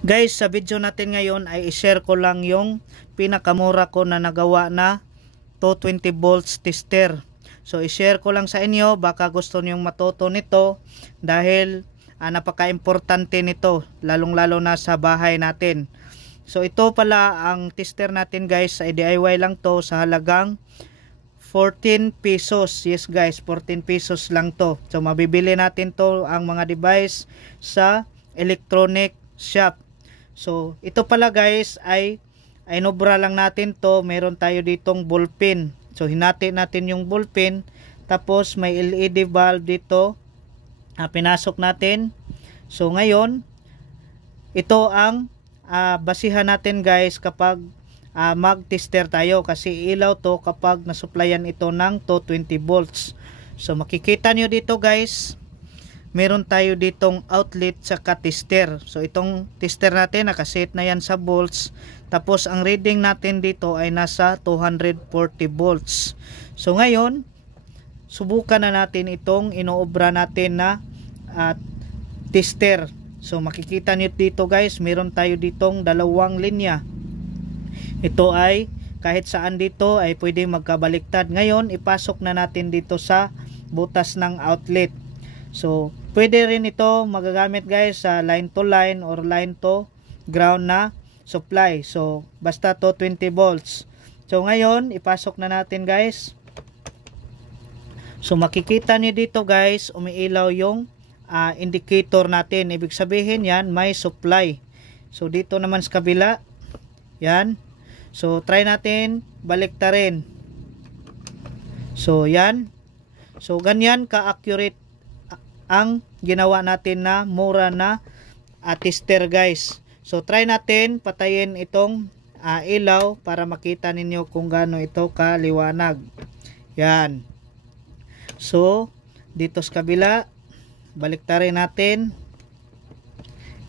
Guys, sa video natin ngayon ay i-share ko lang yung pinakamura ko na nagawa na 220 volts tester. So i-share ko lang sa inyo, baka gusto niyong matuto nito dahil napaka-importante nito, lalong-lalo na sa bahay natin. So ito pala ang tester natin guys, ay DIY lang to sa halagang 14 pesos. Yes guys, 14 pesos lang to. So mabibili natin to ang mga device sa electronic shop. So ito pala guys ay nobra lang natin to. Meron tayo ditong ballpen. So hinati natin yung ballpen, tapos may LED bulb dito, pinasok natin. So ngayon ito ang basihan natin guys kapag mag-tester tayo, kasi ilaw to kapag nasuplayan ito ng 220 volts. So makikita nyo dito guys, meron tayo ditong outlet sa tester. So itong tester natin nakaset na yan sa volts, tapos ang reading natin dito ay nasa 240 volts. So ngayon subukan na natin itong inoobra natin na tester. So makikita nyo dito guys, meron tayo ditong dalawang linya. Ito ay kahit saan dito ay pwede magkabaliktad. Ngayon ipasok na natin dito sa butas ng outlet. So pwede rin ito magagamit guys sa line to line or line to ground na supply. So basta to 20 volts. So ngayon ipasok na natin guys. So makikita niyo dito guys, umiilaw yung indicator natin. Ibig sabihin yan may supply. So dito naman sa kabila, yan. So try natin baliktarin. So yan. So ganyan ka-accurate ang ginawa natin na mura na tester guys. So try natin patayin itong ilaw para makita ninyo kung gaano ito kaliwanag. Yan. So dito sa kabila, baliktarin natin.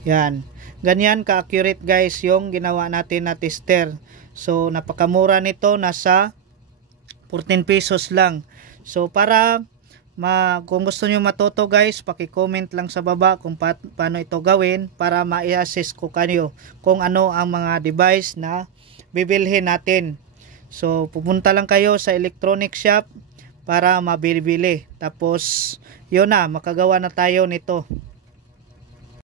Yan. Ganyan ka-accurate guys yung ginawa natin na tester. So napakamura nito, nasa 14 pesos lang. So para kung gusto nyo matuto guys, paki-comment lang sa baba kung paano ito gawin para ma-assist ko kayo kung ano ang mga device na bibilhin natin. So pupunta lang kayo sa electronic shop para mabili-bili. Tapos yun na, makagawa na tayo nito.